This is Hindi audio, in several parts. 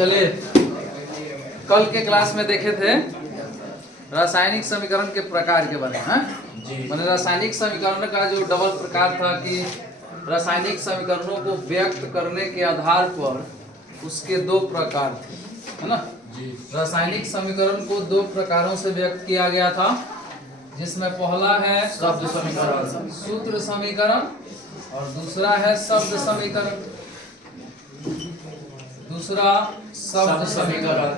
चलिए, कल के क्लास में देखे थे रासायनिक समीकरण के प्रकार के बारे में। मैंने रासायनिक समीकरण का जो डबल प्रकार था कि रासायनिक समीकरणों को व्यक्त करने के आधार पर उसके दो प्रकार थे, है ना। रासायनिक समीकरण को दो प्रकारों से व्यक्त किया गया था, जिसमें पहला है शब्द समीकरण, सूत्र समीकरण, और दूसरा है शब्द समीकरण। दूसरा शब्द समीकरण,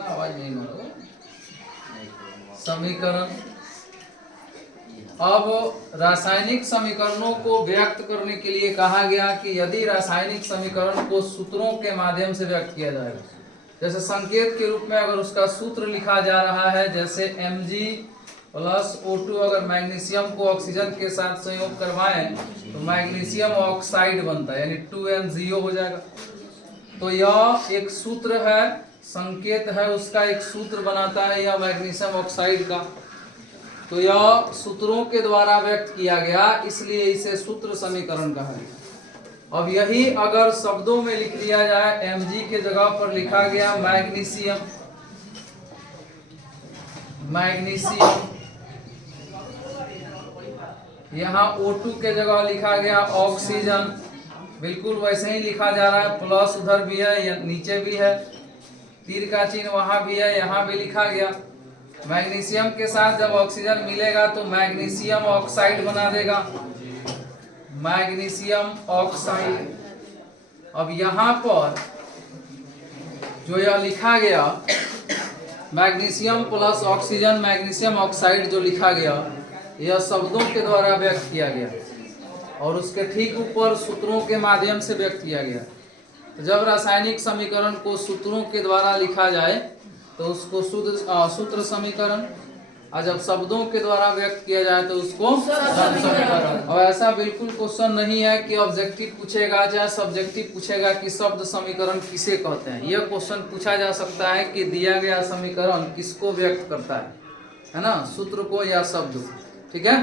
आवाज नहीं मारो, समीकरण। अब रासायनिक समीकरणों को व्यक्त करने के लिए कहा गया कि यदि रासायनिक समीकरण को सूत्रों के माध्यम से व्यक्त किया जाएगा, जैसे संकेत के रूप में अगर उसका सूत्र लिखा जा रहा है, जैसे Mg प्लस O2, अगर मैग्नीशियम को ऑक्सीजन के साथ संयोग करवाएं तो मैग्नीशियम ऑक्साइड बनता है, यानी 2MgO हो जाएगा। तो यह एक सूत्र है, संकेत है, उसका एक सूत्र बनाता है यह मैग्नीशियम ऑक्साइड का। तो यह सूत्रों के द्वारा व्यक्त किया गया, इसलिए इसे सूत्र समीकरण कहा गया। अब यही अगर शब्दों में लिख दिया जाए, Mg के जगह पर लिखा गया मैग्नीशियम, यहाँ O2 के जगह लिखा गया ऑक्सीजन, बिल्कुल वैसे ही लिखा जा रहा है, प्लस उधर भी है, नीचे भी है, तीर का चिन्ह वहां भी है, यहाँ भी लिखा गया। मैग्नीशियम के साथ जब ऑक्सीजन मिलेगा तो मैग्नीशियम ऑक्साइड बना देगा, मैग्नीशियम ऑक्साइड। अब यहाँ पर जो यह लिखा गया magnesium plus oxygen magnesium oxide जो लिखा गया, यह शब्दों के द्वारा व्यक्त किया गया और उसके ठीक ऊपर सूत्रों के माध्यम से व्यक्त किया गया। तो जब रासायनिक समीकरण को सूत्रों के द्वारा लिखा जाए तो उसको सूत्र समीकरण, और जब शब्दों के द्वारा व्यक्त किया जाए तो उसको शब्द समीकरण। और ऐसा बिल्कुल क्वेश्चन नहीं है कि ऑब्जेक्टिव पूछेगा या सब्जेक्टिव पूछेगा कि शब्द समीकरण किसे कहते हैं। यह क्वेश्चन पूछा जा सकता है कि दिया गया समीकरण किसको व्यक्त करता है ना, सूत्र को या शब्द को। ठीक है।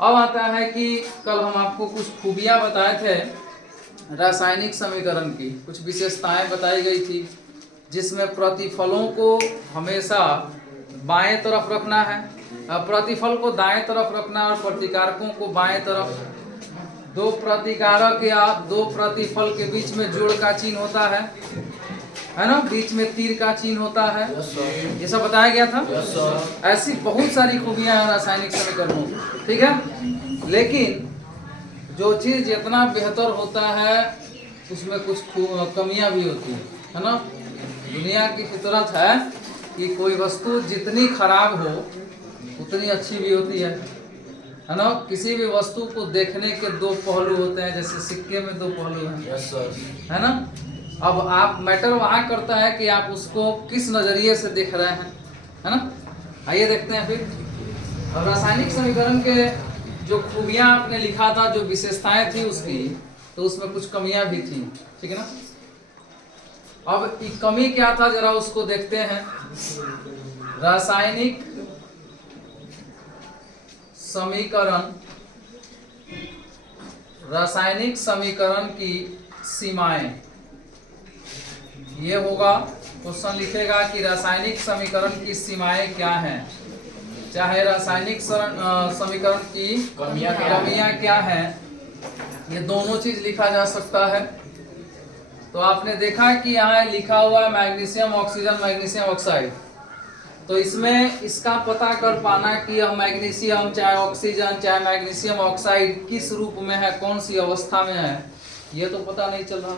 अब आता है कि कल हम आपको कुछ खूबियां बताए थे रासायनिक समीकरण की, कुछ विशेषताएं बताई गई थी, जिसमें प्रतिफलों को हमेशा बाएं तरफ रखना है, प्रतिफल को दाएं तरफ रखना और प्रतिकारकों को बाएं तरफ। दो प्रतिकारक या दो प्रतिफल के बीच में जोड़ का चिन्ह होता है ना, बीच में तीर का चिन्ह होता है, ये सब बताया गया था। ऐसी बहुत सारी खूबियां हैं रासायनिक समीकरणों की, ठीक है। लेकिन जो चीज जितना बेहतर होता है उसमें कुछ कमियां भी होती है ना। दुनिया की फितरत है कि कोई वस्तु जितनी खराब हो उतनी अच्छी भी होती है ना। किसी भी वस्तु को देखने के दो पहलू होते हैं, जैसे सिक्के में दो पहलू हैं, है ना। अब आप मैटर वहाँ करता है कि आप उसको किस नजरिए से देख रहे हैं, है ना। आइए देखते हैं फिर। अब रासायनिक समीकरण के जो खूबियां आपने लिखा था, जो विशेषताएं थी उसकी, तो उसमें कुछ कमियां भी थी, ठीक है ना। अब कमी क्या था जरा उसको देखते हैं। रासायनिक समीकरण की सीमाएं, ये होगा क्वेश्चन लिखेगा कि रासायनिक समीकरण की सीमाएं क्या हैं, चाहे रासायनिक समीकरण की कमियां क्या हैं, ये दोनों चीज लिखा जा सकता है। तो आपने देखा कि यहाँ लिखा हुआ है मैग्नीशियम ऑक्सीजन मैग्नीशियम ऑक्साइड, तो इसमें इसका पता कर पाना कि यह मैग्नीशियम चाहे ऑक्सीजन चाहे मैग्नीशियम ऑक्साइड किस रूप में है, कौन सी अवस्था में है, ये तो पता नहीं चल रहा।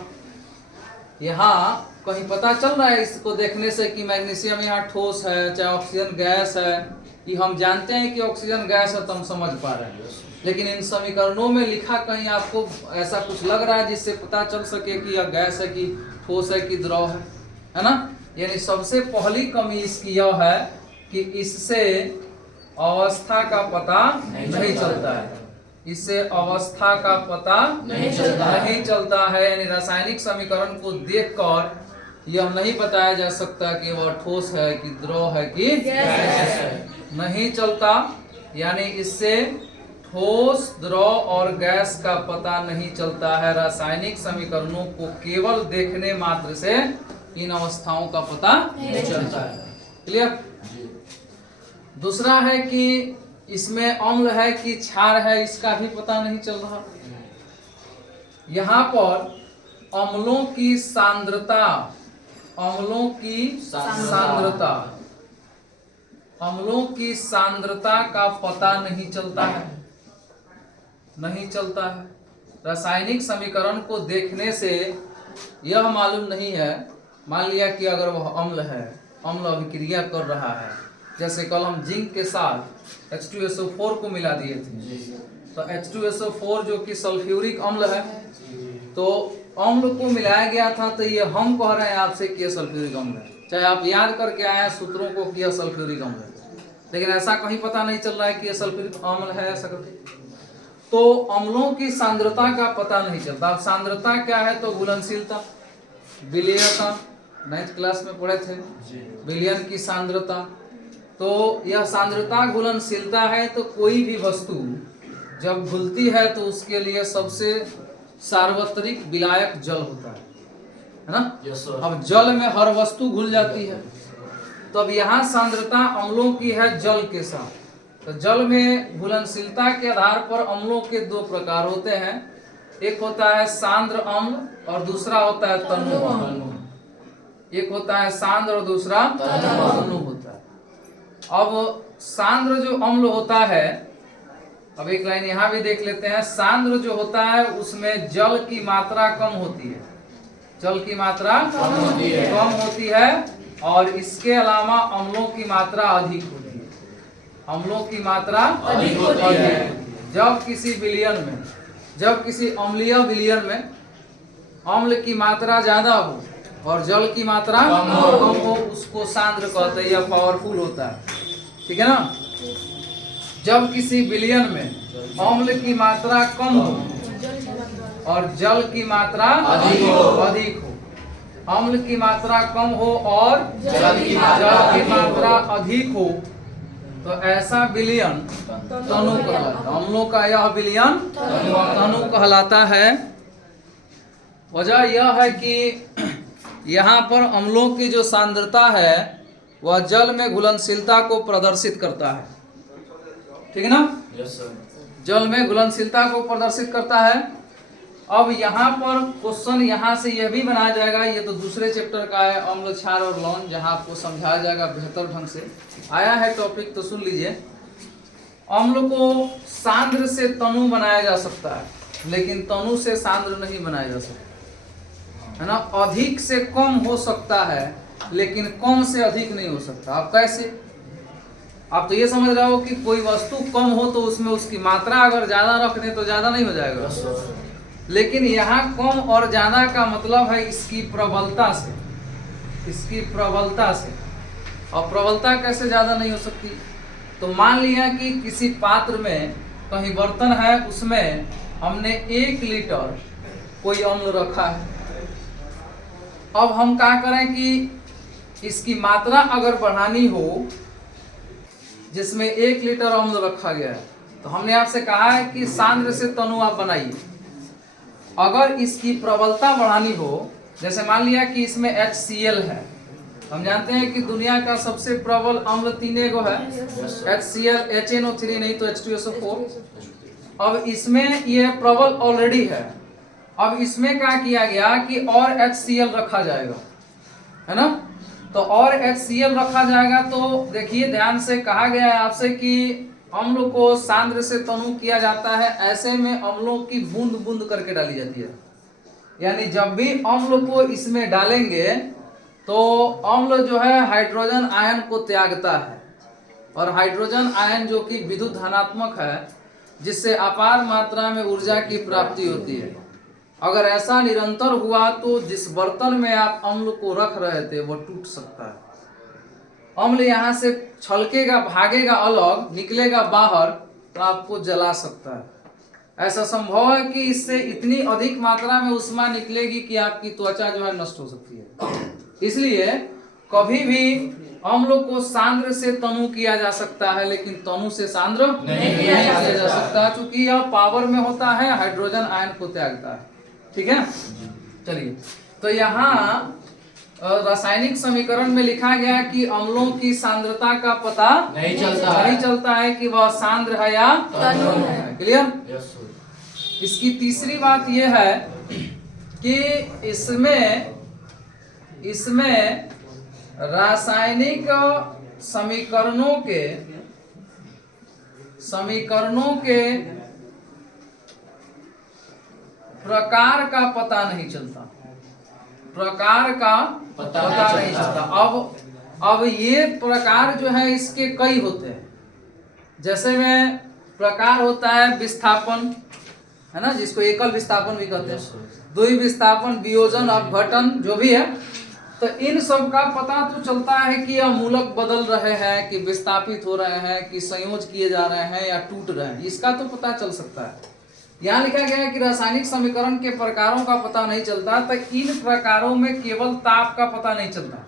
यहाँ कहीं पता चल रहा है इसको देखने से कि मैग्नीशियम यहाँ ठोस है चाहे ऑक्सीजन गैस है, कि हम जानते हैं कि ऑक्सीजन गैस है तो हम समझ पा रहे हैं। लेकिन इन समीकरणों में लिखा कहीं आपको ऐसा कुछ लग रहा है जिससे पता चल सके कि यह गैस है कि ठोस है कि द्रव है ना। यानी सबसे पहली कमी इसकी यह है कि इससे अवस्था का पता नहीं चलता है, इससे अवस्था का पता नहीं चलता है। यानी रासायनिक समीकरण को देखकर यह नहीं बताया जा सकता कि वह ठोस है कि द्रव है कि गैस है, नहीं चलता। यानी इससे ठोस, द्रव और गैस का पता नहीं चलता है। रासायनिक समीकरणों को केवल देखने मात्र से इन अवस्थाओं का पता नहीं चलता है। क्लियर? दूसरा है कि इसमें अम्ल है कि क्षार है, इसका भी पता नहीं चल रहा। यहाँ पर अम्लों की सांद्रता, अम्लों की सांद्रता, अम्लों की सांद्रता का पता नहीं चलता है, नहीं चलता है। रासायनिक समीकरण को देखने से यह मालूम नहीं है, मान लिया कि अगर वह अम्ल है, अम्ल अभिक्रिया कर रहा है, जैसे कल हम जिंक के साथ H2SO4 को मिला दिए थे, तो H2SO4 जो कि सल्फ्यूरिक अम्ल है, तो अम्ल को मिलाया गया था, तो ये हम कह रहे हैं आपसे कि सल्फ्यूरिक अम्ल है, चाहे आप याद करके आए हैं सूत्रों को कि यह सल्फ्यूरिक अम्ल है, लेकिन ऐसा कहीं पता नहीं चल रहा है कि यह सल्फ्यूरिक अम्ल है ऐसा करके। तो अम्लों की सांद्रता का पता नहीं चलता। अब सांद्रता क्या है? तो घुलनशीलता, विलयनता, 9th क्लास में पढ़े थे, विलयन की सांद्रता। तो यह सांद्रता घुलनशीलता है। तो कोई भी वस्तु जब घुलती है तो उसके लिए सबसे सार्वत्रिक विलायक जल होता है ना? yes, अब जल में हर वस्तु घुल जाती है, तो अब यहाँ सांद्रता अम्लों की है जल के साथ। तो जल में घुलनशीलता के आधार पर अम्लों के दो प्रकार होते हैं, एक होता है सांद्र अम्ल और दूसरा होता है तनु अम्ल। एक होता है सांद्र और दूसरा तनु होता है। अब सांद्र जो अम्ल होता है, अब एक लाइन यहाँ भी देख लेते हैं। सांद्र जो होता है उसमें जल की मात्रा कम होती है, जल की मात्रा कम होती है और इसके अलावा अम्लों की मात्रा अधिक होती है, अम्लों की मात्रा अधिक होती है। जब किसी विलयन में, जब किसी अम्लीय विलयन में अम्ल की मात्रा ज्यादा हो और जल की मात्रा कम हो, उसको सांद्र कहते हैं या पावरफुल होता है, ठीक है ना? जब किसी विलयन में अम्ल की मात्रा कम हो और जल की मात्रा अधिक हो, अम्ल की मात्रा कम हो और जल की मात्रा अधिक हो, तो ऐसा विलयन तनु कहलाता है। अम्लों का यह विलयन तनु कहलाता है। वजह यह है कि यहाँ पर अम्लों की जो सांद्रता है वह जल में घुलनशीलता को प्रदर्शित करता है, ठीक है ना? yes, जल में घुलनशीलता को प्रदर्शित करता है। अब यहाँ पर क्वेश्चन यहाँ से यह भी बनाया जाएगा, ये तो दूसरे चैप्टर का है, अम्ल, क्षार और लवण, जहाँ आपको समझाया जाएगा बेहतर ढंग से। आया है टॉपिक तो सुन लीजिए। अम्ल को सांद्र से तनु बनाया जा सकता है, लेकिन तनु से सांद्र नहीं बनाया जा सकता, है ना? अधिक से कम हो सकता है, लेकिन कम से अधिक नहीं हो सकता। अब कैसे? आप तो ये समझ रहे हो कि कोई वस्तु कम हो तो उसमें उसकी मात्रा अगर ज्यादा रख दें तो ज्यादा नहीं हो जाएगा, लेकिन यहाँ कम और ज्यादा का मतलब है इसकी प्रबलता से, इसकी प्रबलता से। और प्रबलता कैसे ज्यादा नहीं हो सकती? तो मान लिया कि किसी पात्र में कहीं बर्तन है, उसमें हमने 1 लीटर कोई अम्ल रखा है। अब हम क्या करें कि इसकी मात्रा अगर बढ़ानी हो, जिसमें 1 लीटर अम्ल रखा गया है, तो हमने आपसे कहा है कि सांद्र से तनु आप बनाइए। अगर इसकी प्रबलता बढ़ानी हो, जैसे मान लिया कि इसमें HCl है, हम जानते हैं कि दुनिया का सबसे प्रबल अम्ल 3 गो है, HCl, HNO3 नहीं तो H2SO4। अब इसमें ये प्रबल ऑलरेडी है, अब इसमें क्या किया गया कि और HCl रखा जाएगा, है ना? तो और HCl रखा जाएगा। तो देखिए ध्यान से, कहा गया है आपसे कि अम्ल को सांद्र से तनु किया जाता है, ऐसे में अम्लों की बूंद बूंद करके डाली जाती है। यानी जब भी अम्ल को इसमें डालेंगे तो अम्ल जो है हाइड्रोजन आयन को त्यागता है, और हाइड्रोजन आयन जो कि विद्युत धनात्मक है, जिससे अपार मात्रा में ऊर्जा की प्राप्ति होती है। अगर ऐसा निरंतर हुआ तो जिस बर्तन में आप अम्ल को रख रहे थे वो टूट सकता है। अम्ल यहाँ से छलकेगा, भागेगा अलग, निकलेगा बाहर, तो आपको जला सकता है। ऐसा संभव है कि इससे इतनी अधिक मात्रा में उष्मा निकलेगी कि आपकी त्वचा जो है नष्ट हो सकती है। इसलिए कभी भी अम्ल को सांद्र से तनु किया जा सकता है, लेकिन तनु से सांद्र नहीं किया जा सकता, क्योंकि यह पावर में होता है, हाइड्रोजन आयन को त्यागता है। ठीक है, चलिए। तो यहाँ रासायनिक समीकरण में लिखा गया कि अम्लों की सांद्रता का पता नहीं चलता है कि वह सांद्र है या तनु है। क्लियर? इसकी तीसरी बात यह है कि इसमें रासायनिक समीकरणों के प्रकार का पता नहीं चलता, नहीं चलता। अब ये प्रकार जो है इसके कई होते हैं। जैसे में प्रकार होता है विस्थापन, है ना, जिसको एकल विस्थापन भी कहते हैं, द्वि विस्थापन, वियोजन, अपघटन, जो भी है। तो इन सब का पता तो चलता है कि यह मूलक बदल रहे हैं, कि विस्थापित हो रहे हैं, कि संयोज किए जा रहे हैं या टूट रहे हैं, इसका तो पता चल सकता है। यहाँ लिखा गया है कि रासायनिक समीकरण के प्रकारों का पता नहीं चलता, तो इन प्रकारों में केवल ताप का पता नहीं चलता,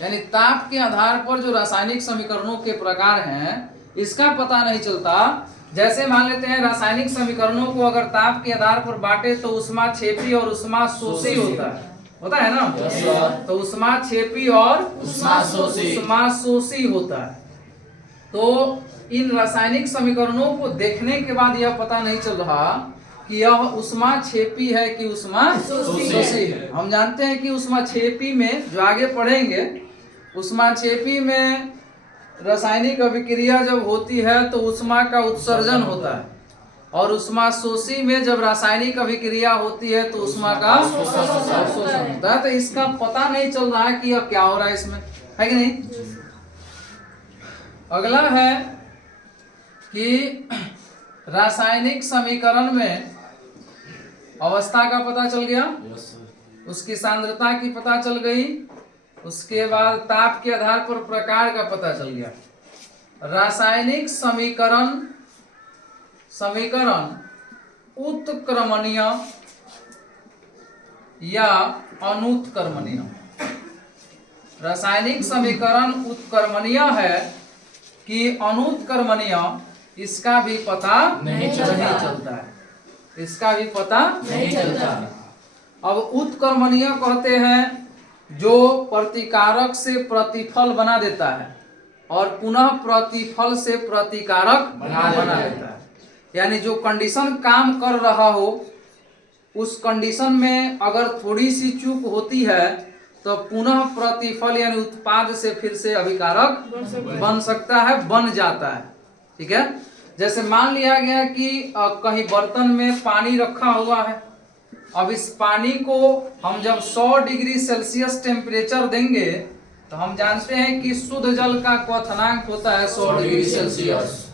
यानी ताप के आधार पर जो रासायनिक समीकरणों के प्रकार हैं इसका पता नहीं चलता। जैसे मान लेते हैं रासायनिक समीकरणों को अगर ताप के आधार पर बांटे तो ऊष्मा छेपी और ऊष्मा शोषी होता है ना। तो ऊष्मा छेपी और ऊष्मा शोषी होता है। तो इन रासायनिक समीकरणों को देखने के बाद यह पता नहीं चल रहा कि यह ऊष्मा छेपी है कि ऊष्मा शोषी है। हम जानते हैं कि ऊष्मा छेपी में, जो आगे पढ़ेंगे, ऊष्मा छेपी में रासायनिक अभिक्रिया जब होती है तो ऊष्मा का उत्सर्जन होता है, और ऊष्मा शोषी में जब रासायनिक अभिक्रिया होती है तो ऊष्मा का अवशोषण होता है। तो इसका पता नहीं चल रहा है कि यह क्या हो रहा है इसमें, है कि नहीं। अगला है कि रासायनिक समीकरण में अवस्था का पता चल गया, उसकी सांद्रता की पता चल गई, उसके बाद ताप के आधार पर प्रकार का पता चल गया। रासायनिक समीकरण उत्क्रमणीय या अनुत्क्रमणीय। रासायनिक समीकरण उत्क्रमणीय है कि अनुत्क्रमणीय, इसका भी पता नहीं चलता है, इसका भी पता नहीं चलता है। अब उत्क्रमणीय कहते हैं जो प्रतिकारक से प्रतिफल बना देता है और पुनः प्रतिफल से प्रतिकारक बना देता है। यानी जो कंडीशन काम कर रहा हो उस कंडीशन में अगर थोड़ी सी चूक होती है तो पुनः प्रतिफल यानी उत्पाद से फिर से अभिकारक बन सकता है, बन जाता है। ठीक है, जैसे मान लिया गया कि कहीं बर्तन में पानी रखा हुआ है। अब इस पानी को हम जब 100 डिग्री सेल्सियस टेम्परेचर देंगे तो हम जानते हैं कि शुद्ध जल का क्वथनांक होता है 100 डिग्री सेल्सियस।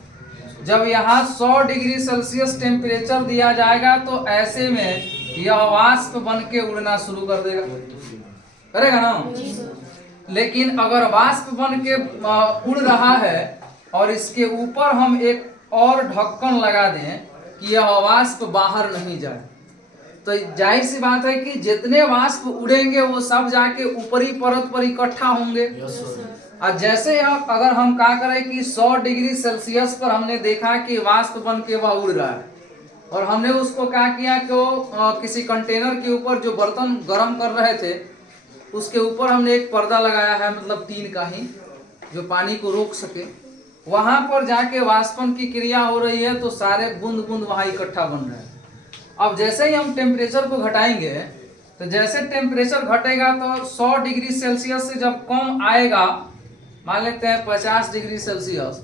जब यहाँ 100 डिग्री सेल्सियस टेम्परेचर दिया जाएगा तो ऐसे में यह वाष्प बन के उड़ना शुरू कर देगा, करेगा ना। लेकिन अगर वाष्प बन के उड़ रहा है और इसके ऊपर हम एक और ढक्कन लगा दें कि यह वाष्प बाहर नहीं जाए, तो जाहिर सी बात है कि जितने वाष्प उड़ेंगे वो सब जाके ऊपरी परत पर इकट्ठा होंगे। और जैसे अगर हम क्या करें कि 100 डिग्री सेल्सियस पर हमने देखा कि वाष्प बन के वह उड़ रहा है और हमने उसको क्या किया कि किसी कंटेनर के ऊपर जो बर्तन गर्म कर रहे थे उसके ऊपर हमने एक पर्दा लगाया है, मतलब टीन का ही, जो पानी को रोक सके। वहां पर जाके वाष्पन की क्रिया हो रही है तो सारे बूंद बूंद वहां इकट्ठा बन रहे हैं। अब जैसे ही हम टेम्परेचर को घटाएंगे तो जैसे टेम्परेचर घटेगा तो 100 डिग्री सेल्सियस से जब कम आएगा, मान लेते हैं 50 डिग्री सेल्सियस,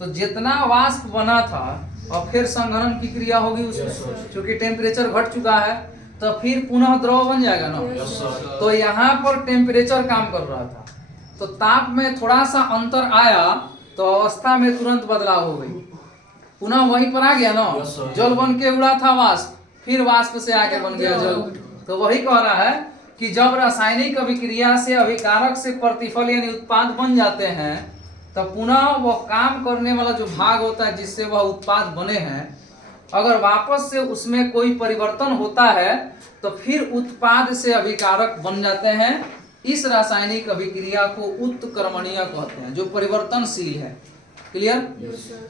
तो जितना वाष्प बना था और फिर संघनन की क्रिया होगी उसमें, क्योंकि टेम्परेचर घट चुका है तो फिर पुनः द्रव बन जाएगा ना। तो यहाँ पर टेम्परेचर काम कर रहा था तो ताप में थोड़ा सा अंतर आया तो अवस्था में तुरंत बदलाव हो गई, पुनः वहीं पर आ गया ना। जल बन के उड़ा था वाष्प, फिर वाष्प से आके बन गया जल। तो वही कह रहा है कि जब रासायनिक अभिक्रिया से अभिकारक से प्रतिफल यानी उत्पाद बन जाते हैं तो पुनः वह काम करने वाला जो भाग होता है जिससे वह उत्पाद बने हैं, अगर वापस से उसमें कोई परिवर्तन होता है तो फिर उत्पाद से अभिकारक बन जाते हैं इस रासायनिक अभिक्रिया को उत्कर्मणीय कहते हैं, जो परिवर्तनशील है। क्लियर?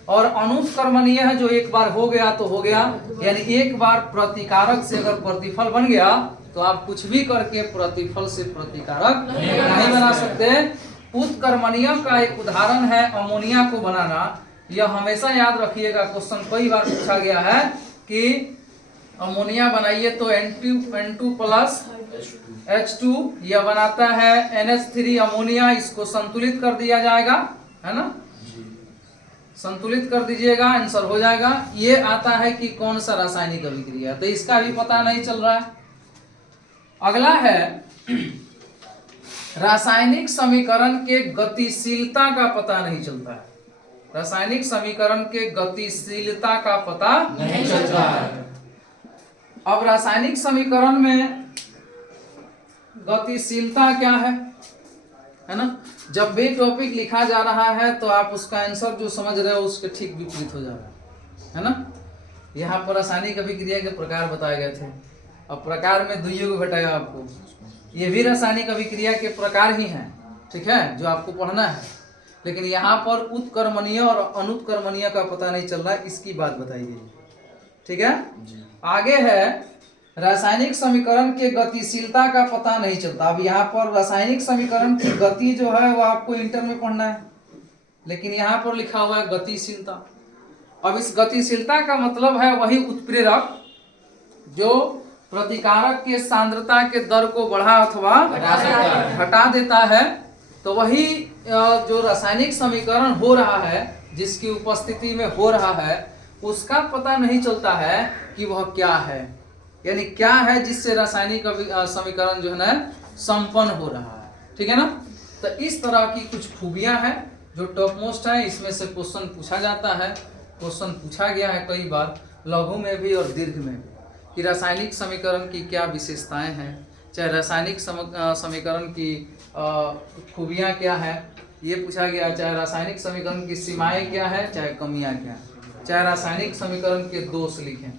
और अनुत्कर्मणीय है, जो एक बार हो गया तो हो गया, यानी एक बार प्रतिकारक से अगर प्रतिफल बन गया तो आप कुछ भी करके प्रतिफल से प्रतिकारक नहीं बना सकते। उत्कर्मणीय का एक उदाहरण है अमोनिया को बनाना। यह हमेशा याद रखिएगा, क्वेश्चन कई बार पूछा गया है कि अमोनिया बनाइए तो N2 प्लस H2 यह बनाता है NH3 अमोनिया, इसको संतुलित कर दिया जाएगा, है ना? संतुलित कर दीजिएगा, आंसर हो जाएगा। ये आता है कि कौन सा रासायनिक अभिक्रिया, तो इसका भी पता नहीं चल रहा है। अगला है रासायनिक समीकरण के गतिशीलता का पता नहीं चलता है। रासायनिक समीकरण के गतिशीलता का पता नहीं चलता है। अब रासायनिक समीकरण में गतिशीलता क्या है ना? जब भी टॉपिक लिखा जा रहा है तो आप उसका आंसर जो समझ रहे हो उसके ठीक विपरीत हो जा रहा है ना? यहाँ पर रासायनिक अभिक्रिया के प्रकार बताए गए थे, अब प्रकार में दुइयों को घटाया आपको। ये भी रासायनिक अभिक्रिया के प्रकार ही हैं, ठीक है, जो आपको पढ़ना है। लेकिन यहाँ पर उत्कर्मणीय और अनुत्कर्मणीय का पता नहीं चल रहा है, इसकी बात बताई गई, ठीक है। आगे है रासायनिक समीकरण के गतिशीलता का पता नहीं चलता। अब यहाँ पर रासायनिक समीकरण की गति जो है वो आपको इंटर में पढ़ना है, लेकिन यहाँ पर लिखा हुआ है गतिशीलता। अब इस गतिशीलता का मतलब है वही उत्प्रेरक जो प्रतिकारक के सांद्रता के दर को बढ़ा अथवा घटा देता है। तो वही जो रासायनिक समीकरण हो रहा है, जिसकी उपस्थिति में हो रहा है, उसका पता नहीं चलता है कि वह क्या है, यानी क्या है जिससे रासायनिक समीकरण जो है ना संपन्न हो रहा है, ठीक है ना। तो इस तरह की कुछ खूबियां हैं जो टॉप मोस्ट है, इसमें से क्वेश्चन पूछा जाता है। क्वेश्चन पूछा गया है कई बार, लघु में भी और दीर्घ में भी, कि रासायनिक समीकरण की क्या विशेषताएं हैं, चाहे रासायनिक समीकरण की खूबियां क्या है, ये पूछा गया। चाहे रासायनिक समीकरण की सीमाएं क्या है, चाहे कमियां क्या है, चाहे रासायनिक समीकरण के दोष लिखें,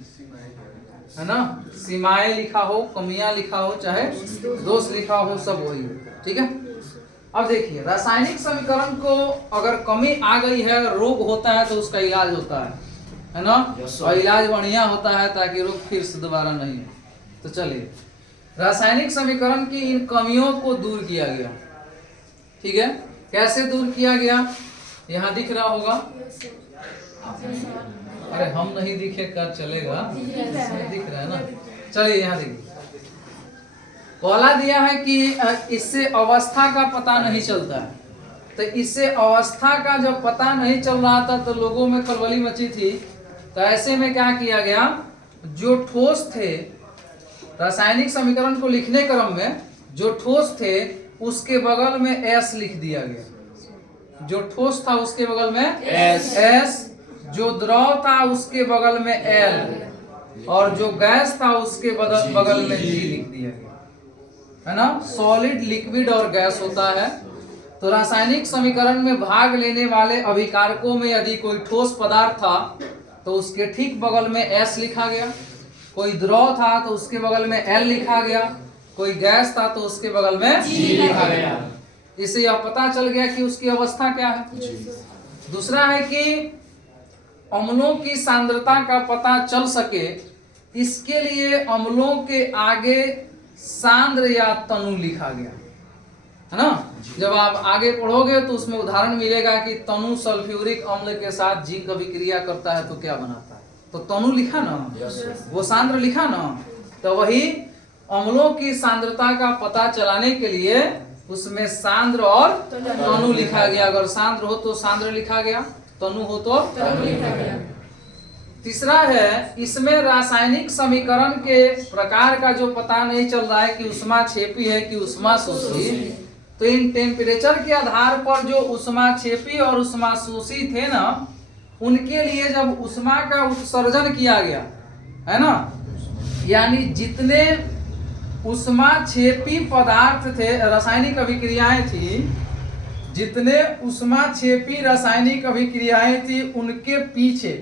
है ना, सीमाएं लिखा हो, कमियां लिखा हो, चाहे दोष लिखा हो, सब वही है, ठीक है। अब देखिए, रासायनिक समीकरण को अगर कमी आ गई है, रोग होता है, तो उसका इलाज होता है ना, और इलाज बढ़िया होता है ताकि रोग फिर से दोबारा नहीं हो। तो चलिए, रासायनिक समीकरण की इन कमियों को दूर किया गया, ठीक है। कैसे दूर किया गया, यहाँ दिख रहा होगा। अरे हम नहीं दिखे कर चलेगा, दिख रहा है ना। चलिए यहाँ देखिए, कॉला दिया है कि इससे अवस्था का पता नहीं चलता है। तो इससे अवस्था का जब पता नहीं चल रहा था तो लोगों में खलबली मची थी। तो ऐसे में क्या किया गया, जो ठोस थे, रासायनिक समीकरण को लिखने क्रम में जो ठोस थे उसके बगल में एस लिख दिया गया। जो ठोस था उसके बगल में एस, जो द्रव था उसके बगल में एल, और जो गैस था उसके बगल में जी लिख दिया गया, है ना। सॉलिड, लिक्विड और गैस होता है। तो रासायनिक समीकरण में भाग लेने वाले अभिकारकों में यदि कोई ठोस पदार्थ था तो उसके ठीक बगल में एस लिखा गया, कोई द्रव था तो उसके बगल में एल लिखा गया, कोई गैस था तो उसके बगल में जी लिखा गया। इससे यह पता चल गया कि उसकी अवस्था क्या है। दूसरा है कि अम्लों की सांद्रता का पता चल सके, इसके लिए अम्लों के आगे सांद्र या तनु लिखा गया, है ना। जब आप आगे पढ़ोगे तो उसमें उदाहरण मिलेगा कि तनु सल्फ्यूरिक अम्ल के साथ जिंक अभिक्रिया करता है तो क्या बनाता है, तो तनु लिखा ना, वो सांद्र लिखा ना। तो वही अम्लों की सांद्रता का पता चलाने के लिए उसमें सांद्र और तनु लिखा गया। अगर सांद्र हो तो सांद्र लिखा गया, तनु हो तो तनु लिखा गया। तीसरा है, इसमें रासायनिक समीकरण के प्रकार का जो पता नहीं चल रहा है कि ऊष्माक्षेपी है कि ऊष्माशोषी। तो इन टेम्परेचर के आधार पर जो ऊष्माक्षेपी और ऊष्माशोषी थे ना, उनके लिए जब ऊष्मा का उत्सर्जन किया गया, है ना, यानी जितने ऊष्माक्षेपी पदार्थ थे, रासायनिक अभिक्रियाएं थी, जितने ऊष्माक्षेपी रासायनिक अभिक्रियाएं थी, उनके पीछे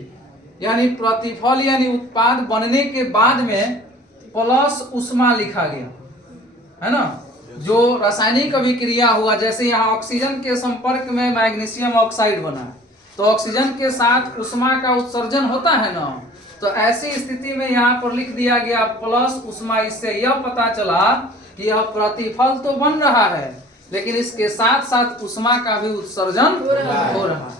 यानी प्रतिफल यानी उत्पाद बनने के बाद में प्लस ऊष्मा लिखा गया, है ना। जो रासायनिक अभिक्रिया हुआ, जैसे यहाँ ऑक्सीजन के संपर्क में मैग्नीशियम ऑक्साइड बना है, तो ऑक्सीजन के साथ उष्मा का उत्सर्जन होता है ना, तो ऐसी स्थिति में यहाँ पर लिख दिया गया प्लस उष्मा। इससे यह पता चला कि यह प्रतिफल तो बन रहा है, लेकिन इसके साथ साथ उष्मा का भी उत्सर्जन हो रहा है।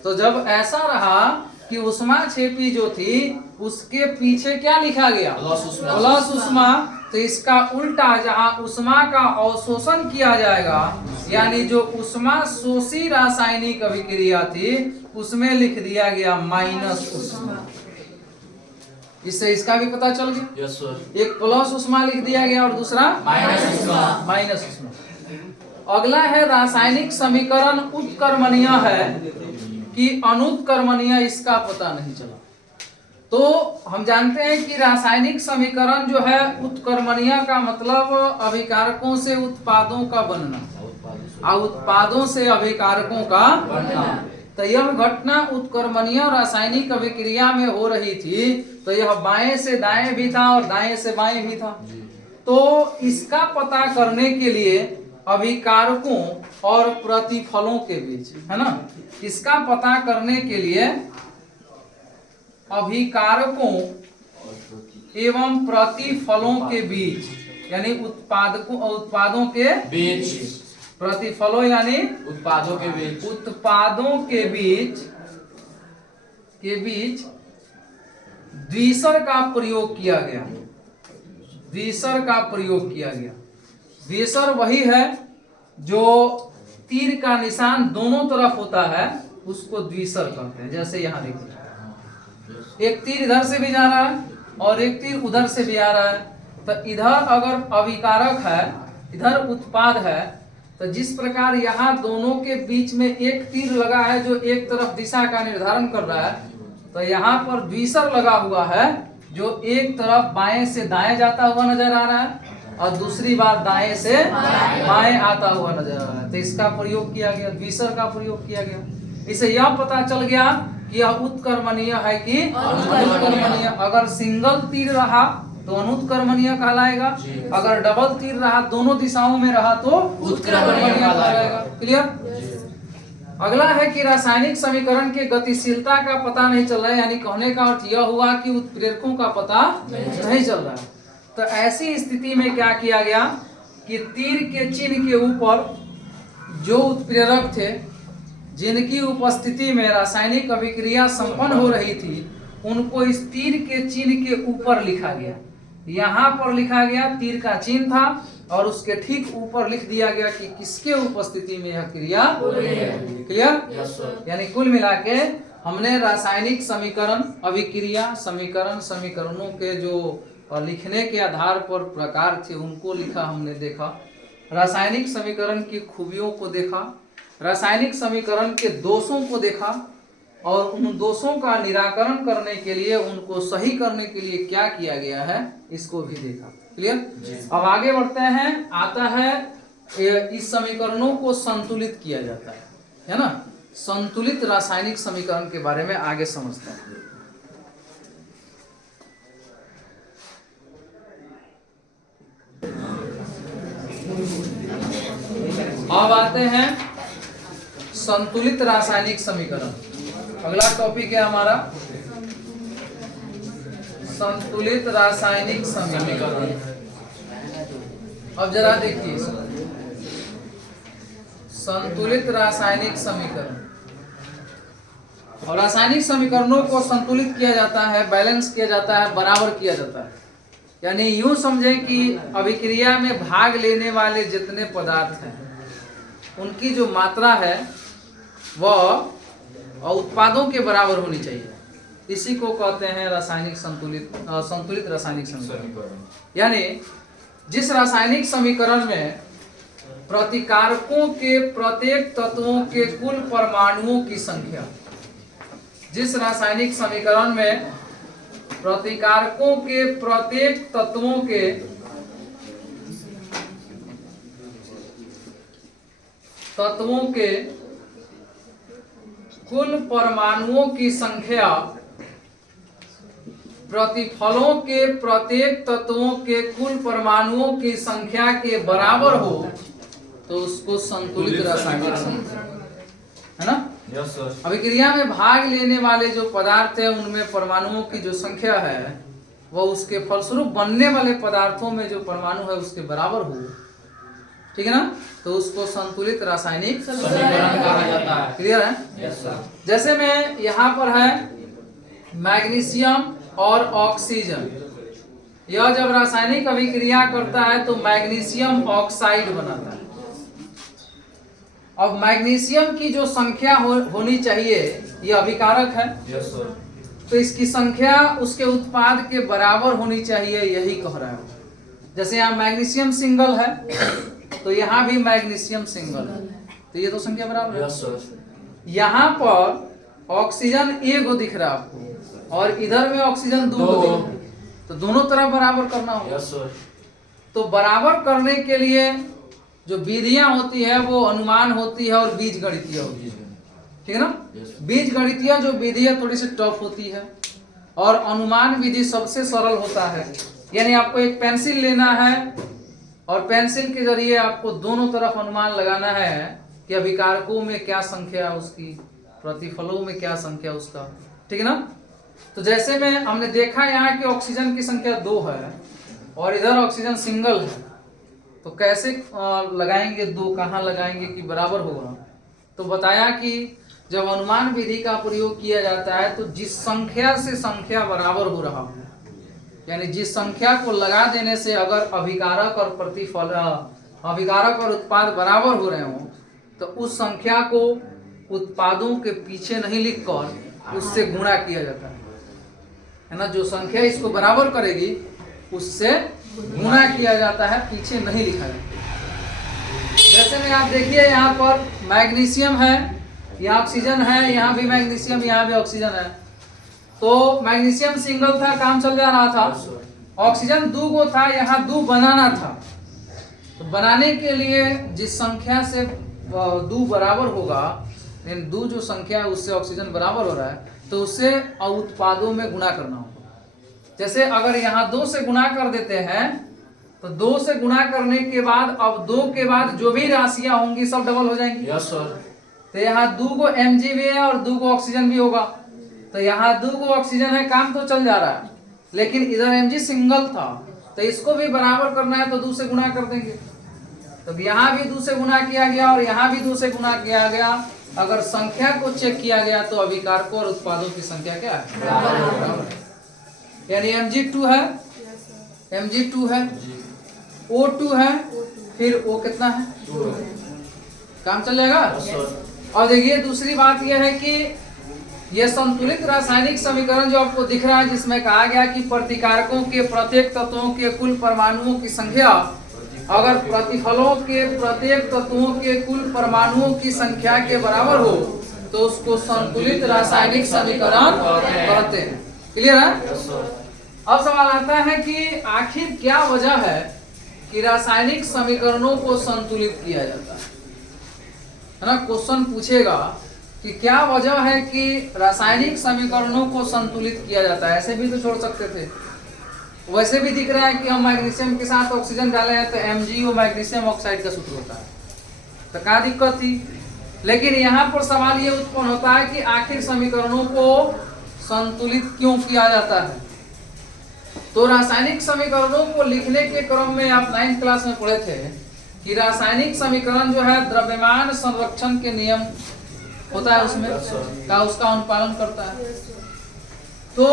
तो जब ऐसा रहा कि उष्मा क्षेपी जो थी उसके पीछे क्या लिखा गया, प्लस उष्मा, तो इसका उल्टा जहां उष्मा का अवशोषण किया जाएगा, यानी जो उष्मा शोषी रासायनिक अभिक्रिया थी उसमें लिख दिया गया माइनस उष्मा। इससे इसका भी पता चल गया। Yes sir. एक प्लस उष्मा लिख दिया गया और दूसरा माइनस उष्मा। अगला है रासायनिक समीकरण उत्कर्मणीय है कि अनुत्कर्मणीय, इसका पता नहीं चला। तो हम जानते हैं कि रासायनिक समीकरण जो है उत्कर्मणीय का मतलब अभिकारकों से उत्पादों का बनना और उत्पादों से अभिकारकों का बनना। तो यह घटना उत्कर्मणीय रासायनिक अभिक्रिया में हो रही थी, तो यह बाएं से दाएं भी था और दाएं से बाएं भी था। तो इसका पता करने के लिए अभिकारकों और प्रतिफलों के बीच, है ना, इसका पता करने के लिए अभिकारकों एवं प्रतिफलों के बीच, यानी उत्पादों के बीच, प्रतिफलों यानी उत्पादों के बीच द्विसर का प्रयोग किया गया। द्विसर वही है जो तीर का निशान दोनों तरफ होता है, उसको द्विसर कहते हैं। जैसे यहाँ देखिए, एक तीर इधर से भी जा रहा है और एक तीर उधर से भी आ रहा है। तो इधर अगर अभिकारक है, इधर उत्पाद है, तो जिस प्रकार यहाँ दोनों के बीच में एक तीर लगा है जो एक तरफ दिशा का निर्धारण कर रहा है, तो यहाँ पर द्विसर लगा हुआ है जो एक तरफ बाएं से दाएं जाता हुआ नजर आ रहा है और दूसरी बार दाएं से बाएं आता हुआ नजर आ रहा है। तो इसका प्रयोग किया गया, द्विसर का प्रयोग किया गया। इसे यह पता चल गया कि यह उत्कर्मणीय है कि अनुत्कर्मणीय। अगर सिंगल तीर रहा तो अनुत्कर्मणीय कहलाएगा, अगर डबल तीर रहा दोनों दिशाओं में रहा तो उत्कर्मणीय कहलाएगा। क्लियर। अगला है कि रासायनिक समीकरण के गतिशीलता का पता नहीं चल रहा है, यानी कहने का अर्थ यह हुआ कि उत्प्रेरकों का पता नहीं चल रहा है। तो ऐसी स्थिति में क्या किया गया कि तीर के चिन्ह के ऊपर जो उत्प्रेरक थे जिनकी उपस्थिति में रासायनिक अभिक्रिया संपन्न हो रही थी, उनको इस तीर के चिन्ह के ऊपर लिखा गया। यहाँ पर लिखा गया तीर का चिन्ह था और उसके ठीक ऊपर लिख दिया गया कि किसके उपस्थिति में यह क्रिया हो रही है। क्लियर। यानी कुल मिला के हमने रासायनिक समीकरण, अभिक्रिया समीकरण, समीकरणों के जो लिखने के आधार पर प्रकार थे उनको लिखा, हमने देखा। रासायनिक समीकरण की खूबियों को देखा, रासायनिक समीकरण के दोषों को देखा और उन दोषों का निराकरण करने के लिए, उनको सही करने के लिए क्या किया गया है इसको भी देखा। क्लियर। अब आगे बढ़ते हैं। आता है इस समीकरणों को संतुलित किया जाता है ना। संतुलित रासायनिक समीकरण के बारे में आगे समझते हैं। अब आते हैं संतुलित रासायनिक समीकरण। अगला टॉपिक है हमारा संतुलित रासायनिक समीकरण। अब जरा देखिए, संतुलित रासायनिक समीकरण। और रासायनिक समीकरणों को संतुलित किया जाता है, बैलेंस किया जाता है, बराबर किया जाता है। यानी यूं समझे कि अभिक्रिया में भाग लेने वाले जितने पदार्थ हैं उनकी जो मात्रा है वह उत्पादों के बराबर होनी चाहिए। इसी को कहते हैं रासायनिक संतुलित रासायनिक समीकरण। यानी जिस रासायनिक समीकरण में प्रतिकारकों के प्रत्येक तत्वों के कुल परमाणुओं की संख्या, जिस रासायनिक समीकरण में प्रतिकारकों के प्रत्येक तत्वों के कुल परमाणुओं की संख्या प्रतिफलों के प्रत्येक तत्वों के कुल परमाणुओं की संख्या के बराबर हो तो उसको संतुलित रासायनिक समीकरण है ना। Yes sir. अभिक्रिया में भाग लेने वाले जो पदार्थ है उनमें परमाणुओं की जो संख्या है वह उसके फलस्वरूप बनने वाले पदार्थों में जो परमाणु है उसके बराबर हो, ठीक है ना, तो उसको संतुलित रासायनिक समीकरण कहा जाता है। क्लियर है? Yes sir. जैसे में यहाँ पर है मैग्नीशियम और ऑक्सीजन, यह जब रासायनिक अभिक्रिया करता है तो मैग्नीशियम ऑक्साइड बनाता है। अब मैग्नीशियम की जो संख्या होनी चाहिए यह अभिकारक है, यस सर। तो इसकी संख्या उसके उत्पाद के बराबर होनी चाहिए, यही कह रहा है। जैसे यहाँ मैग्नीशियम सिंगल है तो यहाँ भी मैग्नीशियम सिंगल है, तो ये तो संख्या बराबर है। Yes sir. यहाँ पर ऑक्सीजन एगो दिख रहा है आपको और इधर में ऑक्सीजन दो दिख रहा है, तो दोनों तरफ बराबर करना होगा। Yes sir. तो बराबर करने के लिए जो विधियां होती है वो अनुमान होती है और बीजगणितीय होती है, ठीक है ना। बीजगणितीय जो विधि है थोड़ी सी टफ होती है और अनुमान विधि सबसे सरल होता है। यानी आपको एक पेंसिल लेना है और पेंसिल के जरिए आपको दोनों तरफ अनुमान लगाना है कि अभिकारकों में क्या संख्या है उसकी, प्रतिफलों में क्या संख्या उसका, ठीक है ना। तो जैसे में हमने देखा यहाँ कि ऑक्सीजन की संख्या 2 है और इधर ऑक्सीजन सिंगल है, तो कैसे लगाएंगे, 2 कहाँ लगाएंगे कि बराबर होगा। तो बताया कि जब अनुमान विधि का प्रयोग किया जाता है तो जिस संख्या से संख्या बराबर हो रहा हो, यानी जिस संख्या को लगा देने से अगर अभिकारक और प्रतिफल अभिकारक और उत्पाद बराबर हो रहे हो तो उस संख्या को उत्पादों के पीछे नहीं लिखकर उससे गुणा किया जाता है ना। जो संख्या इसको बराबर करेगी उससे गुणा किया जाता है, पीछे नहीं लिखा जाता। जैसे में आप देखिए यहाँ पर मैग्नीशियम है, यहाँ ऑक्सीजन है, यहाँ भी मैग्नीशियम, यहाँ भी ऑक्सीजन है। तो मैग्नीशियम सिंगल था, काम चल जा रहा था। ऑक्सीजन 2 गो था, यहाँ 2 बनाना था। तो बनाने के लिए जिस संख्या से 2 बराबर होगा, लेकिन 2 जो संख्या है उससे ऑक्सीजन बराबर हो रहा है, तो उससे उत्पादों में गुणा करना होगा। जैसे अगर यहाँ 2 से गुणा कर देते हैं तो 2 से गुणा करने के बाद अब 2 के बाद जो भी राशियां होंगी सब डबल हो जाएंगी। Yes sir. तो यहाँ 2 गो Mg भी है और 2 गो ऑक्सीजन भी होगा, तो यहाँ 2 गो ऑक्सीजन है, काम तो चल जा रहा है। लेकिन इधर Mg सिंगल था तो इसको भी बराबर करना है तो 2 से गुणा कर देंगे। तो यहाँ भी 2 से गुणा किया गया और यहाँ भी 2 से गुणा किया गया। अगर संख्या को चेक किया गया तो अभिकारकों और उत्पादों की संख्या क्या है, यानी Mg2 है, Mg2 है, O2 है, फिर O कितना है, काम चल जाएगा। और देखिए दूसरी बात यह है कि यह संतुलित रासायनिक समीकरण जो आपको दिख रहा है जिसमें कहा गया कि प्रतिकारकों के प्रत्येक तत्वों के कुल परमाणुओं की संख्या अगर प्रतिफलों के प्रत्येक तत्वों के कुल परमाणुओं की संख्या के बराबर हो तो उसको संतुलित रासायनिक समीकरण कहते हैं। क्लियर है? अब सवाल आता है कि आखिर क्या वजह है कि रासायनिक समीकरणों को संतुलित किया जाता है ना। क्वेश्चन पूछेगा कि क्या वजह है कि रासायनिक समीकरणों को संतुलित किया जाता है। ऐसे भी तो छोड़ सकते थे, वैसे भी दिख रहा है कि हम मैग्नीशियम के साथ ऑक्सीजन डाले हैं तो MgO मैग्नीशियम ऑक्साइड का सूत्र होता है, तो क्या दिक्कत थी। लेकिन यहाँ पर सवाल ये उत्पन्न होता है कि आखिर समीकरणों को संतुलित क्यों किया जाता है। तो रासायनिक समीकरणों को लिखने के क्रम में आप 9th क्लास में पढ़े थे कि रासायनिक समीकरण जो है द्रव्यमान संरक्षण के नियम होता है उसमें का उसका अनुपालन करता है। तो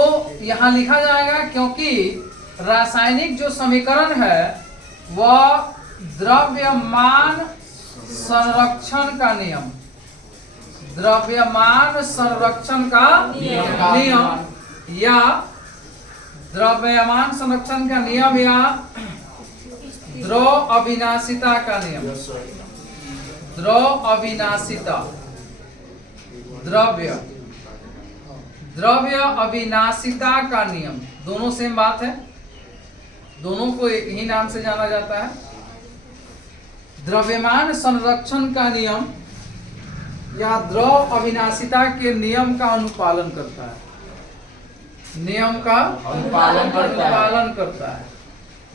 यहाँ लिखा जाएगा क्योंकि रासायनिक जो समीकरण है वह द्रव्यमान संरक्षण का नियम, द्रव्यमान संरक्षण का नियम या द्रव्यमान संरक्षण का नियम या द्रव अविनाशिता का नियम, द्रव अविनाशिता, द्रव्य अविनाशिता का नियम, दोनों सेम बात है, दोनों को एक ही नाम से जाना जाता है। द्रव्यमान संरक्षण का नियम या द्रव अविनाशिता के नियम का अनुपालन करता है। नियम का अनुपालन करता है।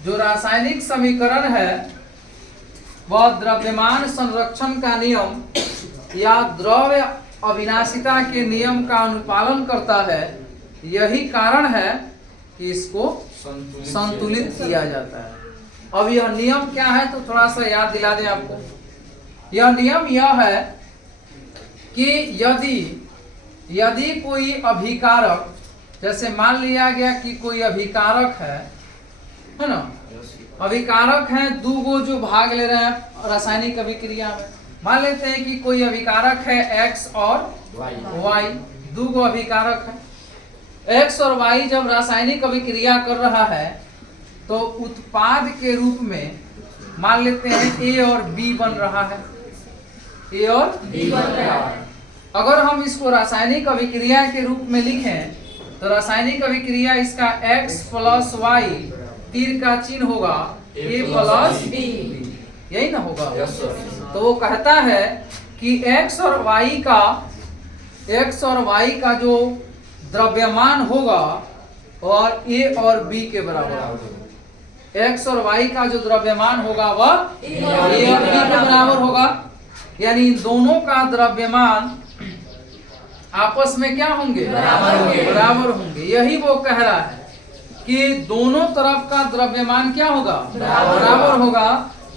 जो रासायनिक समीकरण है वह द्रव्यमान संरक्षण का नियम या द्रव्य अविनाशिता के नियम का अनुपालन करता है। यही कारण है कि इसको संतुलित किया जाता है। अब यह नियम क्या है तो थोड़ा सा याद दिला दें आपको। यह नियम यह है कि यदि कोई अभिकारक, जैसे मान लिया गया कि कोई अभिकारक है ना, अभिकारक है दो गो जो भाग ले रहे हैं रासायनिक अभिक्रिया में। मान लेते हैं कि कोई अभिकारक है X और Y, दो गो अभिकारक है। X और Y जब रासायनिक अभिक्रिया कर रहा है तो उत्पाद के रूप में मान लेते हैं A और B बन रहा है। A और B बन रहा है। अगर हम इसको रासायनिक अभिक्रिया के रूप में लिखें तो रासायनिक अभिक्रिया इसका X प्लस Y, तीर का चिन्ह होगा A प्लस B, यही ना होगा। तो वो कहता है कि X और Y का जो द्रव्यमान होगा और A और B के बराबर होगा। X और Y का जो द्रव्यमान होगा वह A और B के बराबर होगा। यानी इन दोनों का द्रव्यमान आपस में क्या होंगे? बराबर होंगे। यही वो कह रहा है कि दोनों तरफ का द्रव्यमान क्या होगा? बराबर होगा।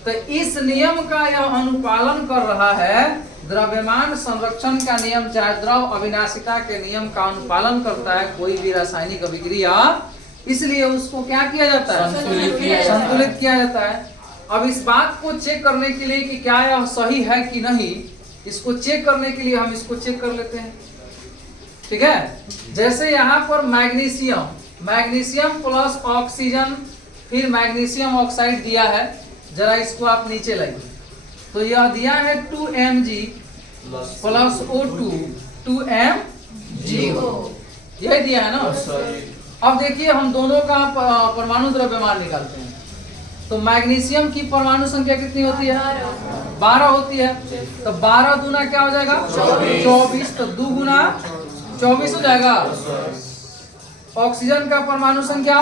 तो इस नियम का यह अनुपालन कर रहा है। द्रव्यमान संरक्षण का नियम चाहे द्रव अविनाशिता के नियम का अनुपालन करता है कोई भी रासायनिक अभिक्रिया, इसलिए उसको क्या किया जाता है? संतुलित किया जाता है। अब इस बात को चेक करने के लिए कि क्या यह सही है कि नहीं, इसको चेक करने के लिए हम इसको चेक कर लेते हैं। ठीक है, जैसे यहाँ पर मैग्नीशियम प्लस ऑक्सीजन फिर मैग्नीशियम ऑक्साइड दिया है। जरा इसको आप नीचे लाइए। तो यह दिया है 2Mg प्लस O2 2M0, यही दिया है ना। अब देखिए हम दोनों का परमाणु द्रव्यमान निकालते हैं। तो मैग्नीशियम की परमाणु संख्या कितनी होती है? 12 होती है। तो 12 दूना क्या हो जाएगा? 24। तो 2 गुना 24 हो जाएगा। ऑक्सीजन का परमाणु संख्या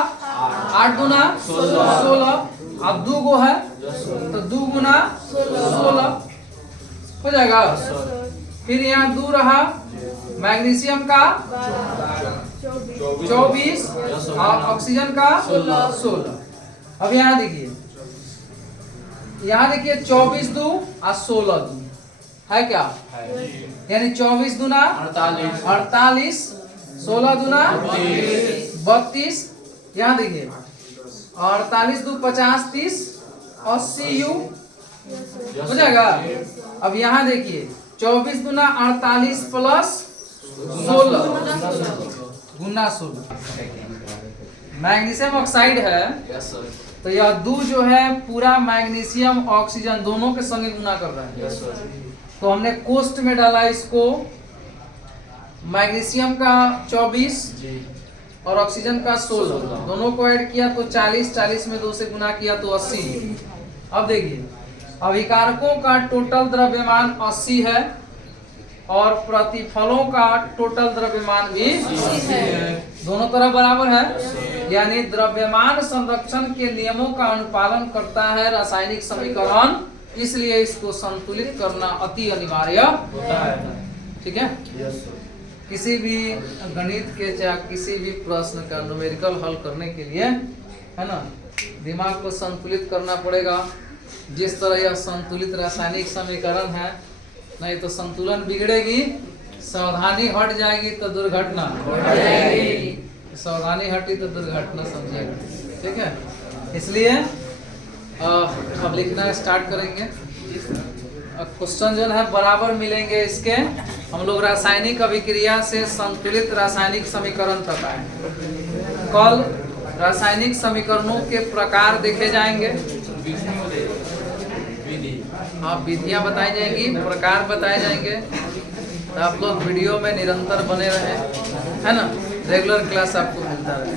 8 दूना 16। अब 2 गो है तो 2 गुना 16 हो जाएगा। फिर यहाँ 2 रहा, मैग्नीशियम का 24 और ऑक्सीजन का 16। अब यहाँ देखिए, 24 2 और 16 2 है क्या? यानी 24 दूना 48, 16 दूना 32। यहाँ देखिए 48 2 50 30 80 U हो जाएगा। अब यहाँ देखिए 24 दूना 48 प्लस 16 गुना 16 मैग्नीशियम ऑक्साइड है। तो यह 2 जो है पूरा मैग्नीशियम ऑक्सीजन दोनों के संगे गुना कर रहा है। तो हमने कोष्ट में डाला इसको, मैग्नीशियम का 24 और ऑक्सीजन का 16, दोनों को ऐड किया तो 40 में 2 से गुना किया तो 80। अब देखिए अभिकारकों का टोटल द्रव्यमान 80 है और प्रतिफलों का टोटल द्रव्यमान भी 80 है। दोनों तरफ बराबर है। यानी द्रव्यमान संरक्षण के नियमों का अनुपालन करता है रासायनिक समीकरण, इसलिए इसको संतुलित करना अति अनिवार्य होता है। ठीक है, किसी भी गणित के या किसी भी प्रश्न का न्यूमेरिकल हल करने के लिए है ना, दिमाग को संतुलित करना पड़ेगा। जिस तरह यह संतुलित रासायनिक समीकरण है, नहीं तो संतुलन बिगड़ेगी, सावधानी हट जाएगी तो दुर्घटना बढ़ जाएगी, सावधानी हटी तो दुर्घटना समझिएगा। ठीक है, इसलिए अब लिखना स्टार्ट करेंगे। क्वेश्चन जो है बराबर मिलेंगे इसके। हम लोग रासायनिक अभिक्रिया से संतुलित रासायनिक समीकरण तक आए। कल रासायनिक समीकरणों के प्रकार देखे जाएंगे। हाँ, विधियां बताई जाएंगी, प्रकार बताए जाएंगे। तो आप लोग वीडियो में निरंतर बने रहें, है ना, रेगुलर क्लास आपको मिलता रहे।